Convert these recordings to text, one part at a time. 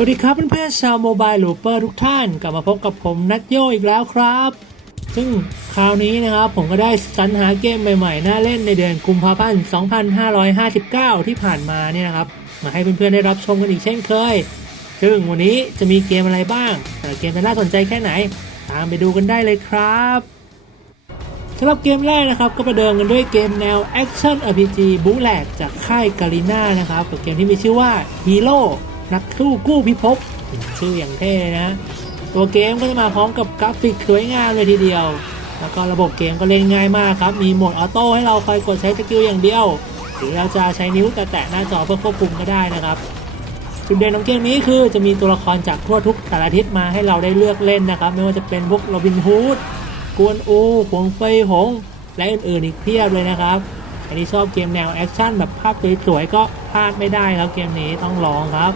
สวัสดีครับเพื่อนๆชาวโมบายลูเปอร์ทุกท่าน กลับมาพบกับผมนัทโยอีกแล้วครับ ซึ่งคราวนี้นะครับผมก็ได้สรรหาเกมใหม่ๆ น่าเล่นในเดือนกุมภาพันธ์ 2559 ที่ผ่านมาเนี่ยนะครับ มาให้เพื่อนๆได้รับชมกันอีกเช่นเคย ซึ่งวันนี้จะมีเกมอะไรบ้างแต่เกมจะน่าสนใจแค่ไหน ตามไปดูกันได้เลยครับสำหรับเกมแรกนะครับก็ประเดิมกันด้วยเกมแนว Action RPG บูแลกจากค่ายกาลิน่านะครับกับเกมที่มีชื่อว่า Hero นักสู้กู้พิภพชื่ออย่างเท่นะ ตัวเกมก็จะมาพร้อมกับกราฟิกสวยงามเลยทีเดียว แล้วก็ระบบเกมก็เล่นง่ายมากครับ มีโหมดออโต้ให้เราคอยกดใช้สกิลอย่างเดียว หรือเราจะใช้นิ้วแตะหน้าจอเพื่อควบคุมก็ได้นะครับจุดเด่นของเกมนี้คือจะมีตัวละครจากทั่วทุกสารทิศมาให้เราได้เลือกเล่นนะครับ ไม่ว่าจะเป็นพวกโรบินฮูดกวนอูหวงเฟยหง และอื่นๆอีกเพียบเลยนะครับใครที่ชอบเกมแนวแอคชั่นแบบภาพสวยๆก็พลาดไม่ได้ครับเกมนี้ต้องลองครับ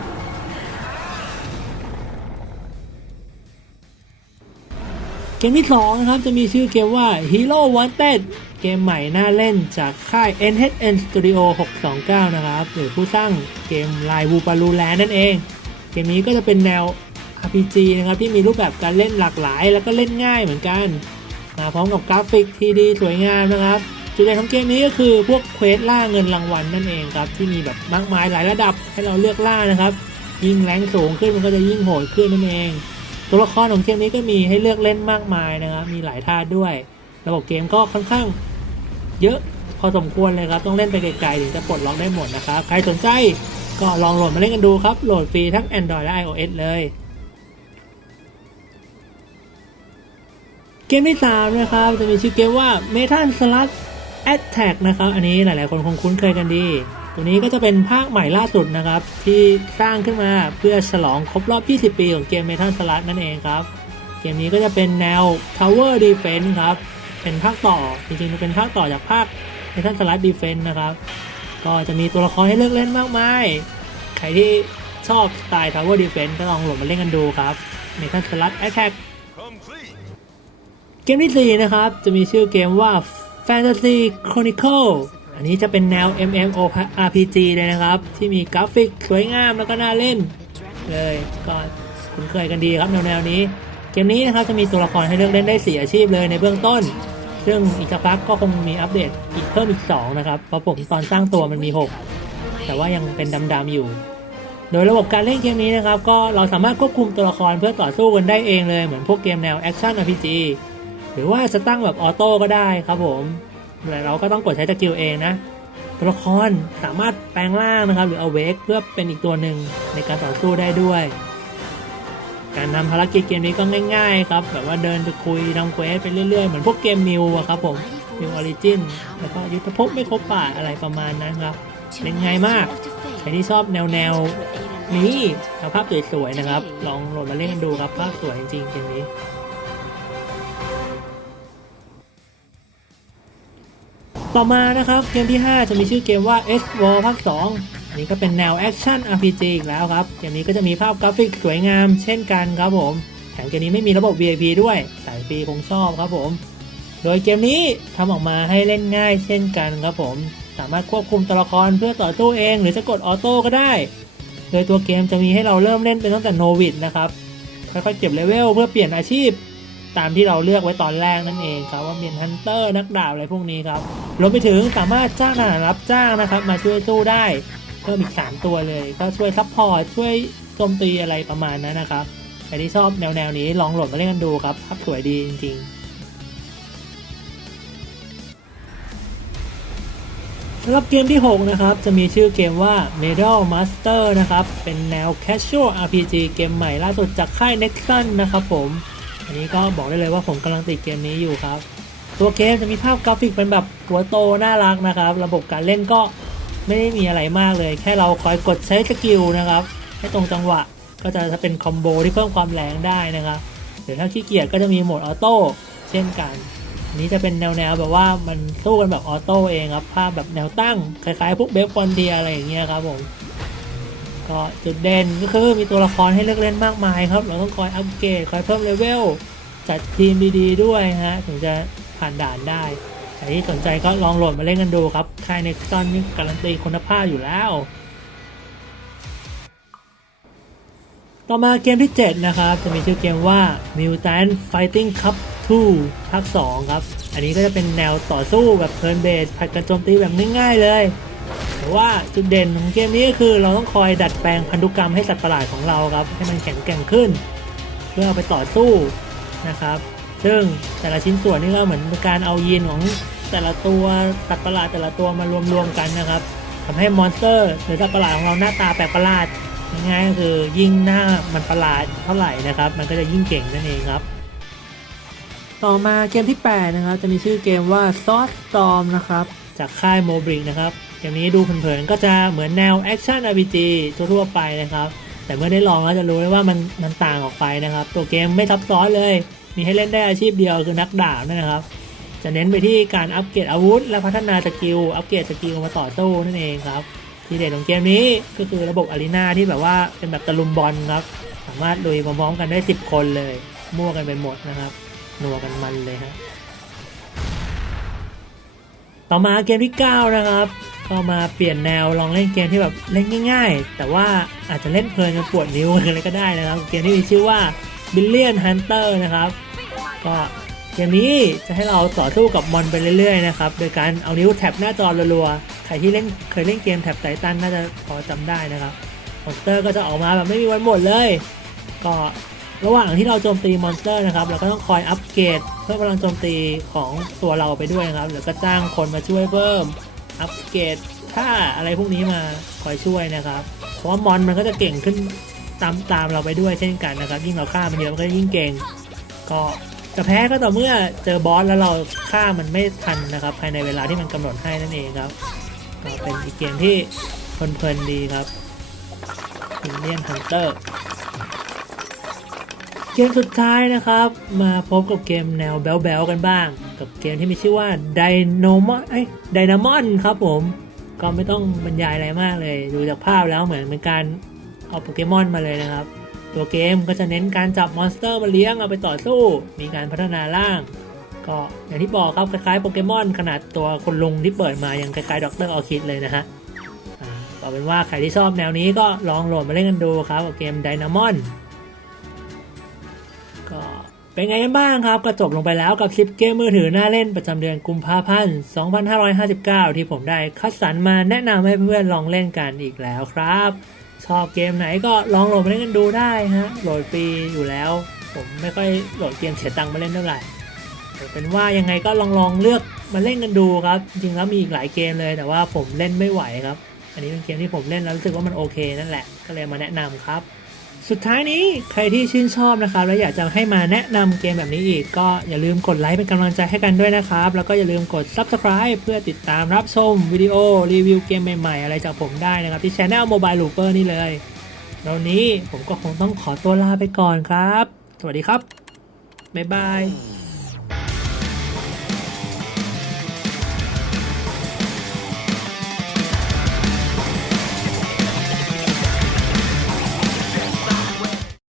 เกมที่ 2 นะครับ จะมีชื่อเกมว่า Hero Wanted เกมใหม่น่าเล่นจากค่าย NHN Studio 629 นะครับ หรือผู้สร้างเกม l i วูปารูแลนนั่นเอง เกมนี้ก็จะเป็นแนว RPG นะครับ ที่มีรูปแบบการเล่นหลากหลาย แล้วก็เล่นง่ายเหมือนกันมาพร้อมกับกราฟิกที่ดีสวยงามนะครับ จุดเด่นของเกมนี้ก็คือพวกเควสล่าเงินรางวัลนั่นเองครับ ที่มีแบบมากมายหลายระดับให้เราเลือกล่านะครับ ยิ่งแรงสูงขึ้นมันก็จะยิ่งโหดขึ้นนั่นเอง ตัวละครของเกมนี้ก็มีให้เลือกเล่นมากมายนะครับ มีหลายท่าด้วย ระบบเกมก็ค่อนข้างเยอะพอสมควรเลยครับ ต้องเล่นไปไกลๆถึงจะปลดล็อกได้หมดนะครับ ใครสนใจก็ลองโหลดมาเล่นกันดูครับ โหลดฟรีทั้ง Android และ iOS เลย เกมที่ 3 นะครับ จะมีชื่อเกมว่า Metal Slug Attack นะครับ อันนี้หลายๆคนคงคุ้นเคยกันดี ตัวนี้ก็จะเป็นภาคใหม่ล่าสุดนะครับ ที่สร้างขึ้นมาเพื่อฉลองครบรอบ 20 ปีของเกม Metal Slug นั่นเองครับ เกมนี้ก็จะเป็นแนว Tower Defense ครับ เป็นภาคต่อจริงๆมันเป็นภาคต่อจากภาค Metal Slug Defense นะครับ ก็จะมีตัวละครให้เลือกเล่นมากมาย ใครที่ชอบสไตล์ Tower Defense ก็ลองโหลดมาเล่นกันดูครับ Metal Slug Attack เกมที่ 4 นะครับ จะมีชื่อเกมว่า Fantasy Chronicle อันนี้จะเป็นแนว MMORPG เลยนะครับ ที่มีกราฟิกสวยงามแล้วก็น่าเล่น เลยก็คุ้นเคยกันดีครับแนวแนวนี้ เกมนี้นะครับจะมีตัวละครให้เลือกเล่นได้ 4 อาชีพเลยในเบื้องต้น ซึ่งอีกสักพักก็คงมีอัปเดตอีกเพิ่มอีก 2 นะครับ เพราะผมตอนสร้างตัวมันมี 6 แต่ว่ายังเป็นดำๆอยู่ โดยระบบการเล่นเกมนี้นะครับ ก็เราสามารถควบคุมตัวละครเพื่อต่อสู้กันได้เองเลยเหมือนพวกเกมแนวแอคชั่น RPG หรือว่าจะตั้งแบบออโต้ก็ได้ครับผม เราก็ต้องกดใช้สกิลเองนะ ตัวละครสามารถแปลงร่างนะครับ หรือเอาเวกเพื่อเป็นอีกตัวหนึ่งในการต่อสู้ได้ด้วย การทำภารกิจเกมนี้ก็ง่ายๆครับ แบบว่าเดินไปคุยทำเควสไปเรื่อยๆ เหมือนพวกเกมมิวอะครับผมมิวออริจินแล้วก็ยุทธภพไม่ครบป่าอะไรประมาณนั้นครับเล่นง่ายมากใครที่ชอบแนวแนวๆนี้ภาพสวยๆนะครับ ลองโหลดมาเล่นกันดูครับภาพสวยจริงๆเกมนี้ ต่อมานะครับเกมที่ 5 จะมีชื่อเกมว่า S War ภาค2อันนี้ก็เป็นแนวแอคชั่น RPG อีกแล้วครับ เกมนี้ก็จะมีภาพกราฟิกสวยงามเช่นกันครับผม แถมเกมนี้ไม่มีระบบ VIP ด้วย สายฟรีคงชอบครับผม โดยเกมนี้ทำออกมาให้เล่นง่ายเช่นกันครับผม สามารถควบคุมตัวละครเพื่อต่อสู้เอง หรือจะกดออโต้ก็ได้ โดยตัวเกมจะมีให้เราเริ่มเล่นเป็นตั้งแต่โนวิดนะครับ ค่อยๆเก็บเลเวลเพื่อเปลี่ยนอาชีพ ตามที่เราเลือกไว้ตอนแรกนั่นเองครับว่าเป็นฮันเตอร์นักดาบอะไรพวกนี้ครับรวมไปถึงสามารถจ้างทหารรับจ้างนะครับ มาช่วยสู้ได้เพิ่มอีก 3 ตัวเลย ก็ช่วยซัพพอร์ตช่วยโจมตีอะไรประมาณนั้นนะครับใครที่ชอบแนวแนวนี้ลองโหลดมาเล่นกันดูครับภาพสวยดีจริง ๆสำหรับเกมที่ 6 นะครับ จะมีชื่อเกมว่า Medal Master นะครับ เป็นแนว Casual RPG เกมใหม่ล่าสุดจากค่าย Nexon นะครับผม อันนี้ก็บอกได้เลยว่าผมกำลังติดเกมนี้อยู่ครับ ตัวเกมจะมีภาพกราฟิกเป็นแบบหัวโตน่ารักนะครับ ระบบการเล่นก็ไม่ได้มีอะไรมากเลย แค่เราคอยกดใช้สกิลนะครับ ให้ตรงจังหวะก็จะเป็นคอมโบที่เพิ่มความแรงได้นะครับหรือถ้าขี้เกียจก็จะมีโหมดออโต้เช่นกันอันนี้จะเป็นแนวๆแบบว่ามันสู้กันแบบออโต้เองครับ ภาพแบบแนวตั้งคล้ายๆพวกเบฟฟอนเดียอะไรอย่างเงี้ยครับผม ก็จุดเด่นก็คือมีตัวละครให้เลือกเล่นมากมายครับ เราต้องคอยอัปเกรดคอยเพิ่มเลเวลจัดทีมดีๆด้วยฮะถึงจะผ่านด่านได้ใครที่สนใจก็ลองโหลดมาเล่นกันดูครับค่ายเน็กซอนนี่การันตีคุณภาพอยู่แล้วต่อมาเกมที่ 7 นะครับ จะมีชื่อเกมว่า Mutant Fighting Cup 2ภาค2ครับ อันนี้ก็จะเป็นแนวต่อสู้แบบเทิร์นเบสผัดกันโจมตีแบบง่ายๆเลย แต่ว่าจุดเด่นของเกมนี้ก็คือเราต้องคอยดัดแปลงพันธุกรรมให้สัตว์ประหลาดของเราครับ ให้มันแข็งแกร่งขึ้น เพื่อเอาไปต่อสู้นะครับ ซึ่งแต่ละชิ้นส่วนนี่ก็เหมือนเป็นการเอายีนของแต่ละตัวสัตว์ประหลาดแต่ละตัวมารวมๆกันนะครับทำให้มอนสเตอร์หรือสัตว์ประหลาดของเราหน้าตาแปลกประหลาดง่ายๆก็คือยิ่งหน้ามันประหลาดเท่าไหร่นะครับ มันก็จะยิ่งเก่งนั่นเองครับ ต่อมาเกมที่ 8 นะครับ จะมีชื่อเกมว่า s o u r Storm นะครับ จากค่าย Mobrick นะครับเกมนี้ดูเผินๆก็จะเหมือนแนว Action RPG ทั่วๆไปนะครับ แต่เมื่อได้ลองแล้วจะรู้เลยว่ามันมันต่างออกไปนะครับ ตัวเกมไม่ซับซ้อนเลย มีให้เล่นได้อาชีพเดียวคือนักดาบนั่นนะครับ จะเน้นไปที่การอัปเกรดอาวุธ และพัฒนาสกิลอัปเกรดสกิลมาต่อสู้นั่นเองครับทีเด็ดของเกมนี้ก็คือระบบอารีนาที่แบบว่าเป็นแบบตะลุมบอลครับ สามารถลุยพร้อมๆกันได้ 10 คนเลย มั่วกันไปหมดนะครับนัวกันมันเลยฮะ ต่อมาเกมที่ 9 นะครับก็มาเปลี่ยนแนวลองเล่นเกมที่แบบเล่นง่าย ๆ แต่ว่าอาจจะเล่นเพลินจนปวดนิ้วกันเลยก็ได้นะครับ เกมที่มีชื่อว่า Billion Hunter นะครับ ก็เกมนี้จะให้เราต่อสู้กับมอนไปเรื่อยๆนะครับ โดยการเอานิ้วแท็บหน้าจอรัวๆ ใครที่เล่นเคยเล่นเกมแท็บไททันน่าจะพอจำได้นะครับมอนสเตอร์ก็จะออกมาแบบไม่มีวันหมดเลย ก็ ระหว่างที่เราโจมตีมอนสเตอร์นะครับ เราก็ต้องคอยอัปเกรดเพิ่มพลังโจมตีของตัวเราไปด้วยนะครับหรือก็จ้างคนมาช่วยเพิ่ม อัปเกรดท่าอะไรพวกนี้มาคอยช่วยนะครับ เพราะว่ามอนมันก็จะเก่งขึ้นตามตามเราไปด้วยเช่นกันนะครับ ยิ่งเราฆ่ามันเยอะมันก็ยิ่งเก่ง ก็จะแพ้ก็ต่อเมื่อเจอบอสแล้วเราฆ่ามันไม่ทันนะครับ ภายในเวลาที่มันกำหนดให้นั่นเองครับก็เป็นอีกเกมที่เพลินๆดีครับ Minion Hunter เเกมสุดท้ายนะครับ มาพบกับเกมแนวแบ๊วๆกันบ้าง กับเกมที่มีชื่อว่า Dynamon ไอ้ Dynamon ครับผม ก็ไม่ต้องบรรยายอะไรมากเลย ดูจากภาพแล้วเหมือนเป็นการเอาโปเกมอนมาเลยนะครับ ตัวเกมก็จะเน้นการจับมอนสเตอร์มาเลี้ยงเอาไปต่อสู้ มีการพัฒนาร่าง ก็อย่างที่บอกครับคล้ายๆโปเกมอนขนาดตัวคนลุงที่เปิดมายังคล้ายๆด็อกเตอร์ออคิดเลยนะฮะอ่าเอาเป็นว่าใครที่ชอบแนวนี้ก็ลองโหลดมาเล่นกันดูครับกับเกม Dynamon ก็ เป็นไงกันบ้างครับ ก็จบลงไปแล้วกับ10เกมมือถือหน้าเล่นประจำเดือนกุมภาพันธ์ 2559 ที่ผมได้คัดสรรมาแนะนำให้เพื่อนๆลองเล่นกันอีกแล้วครับ ชอบเกมไหนก็ลองโหลดมาเล่นกันดูได้ฮะ โหลดฟรีอยู่แล้ว ผมไม่ค่อยโหลดเกมเสียตังค์มาเล่นเท่าไหร่แต่เป็นว่ายังไงก็ลองลองเลือกมาเล่นกันดูครับ จริงๆแล้วมีอีกหลายเกมเลย แต่ว่าผมเล่นไม่ไหวครับ อันนี้เป็นเกมที่ผมเล่นแล้วรู้สึกว่ามันโอเคนั่นแหละ ก็เลยมาแนะนำครับ สุดท้ายนี้ใครที่ชื่นชอบนะครับ และอยากจะให้มาแนะนำเกมแบบนี้อีก ก็อย่าลืมกดไลค์เป็นกำลังใจให้กันด้วยนะครับ แล้วก็อย่าลืมกด Subscribe เพื่อติดตามรับชมวิดีโอรีวิวเกมใหม่ๆ อะไรจากผมได้นะครับ ที่ Channel Mobile Looper นี่เลยแล้วนี้ผมก็คงต้องขอตัวลาไปก่อนครับ สวัสดีครับ บ๊ายบาย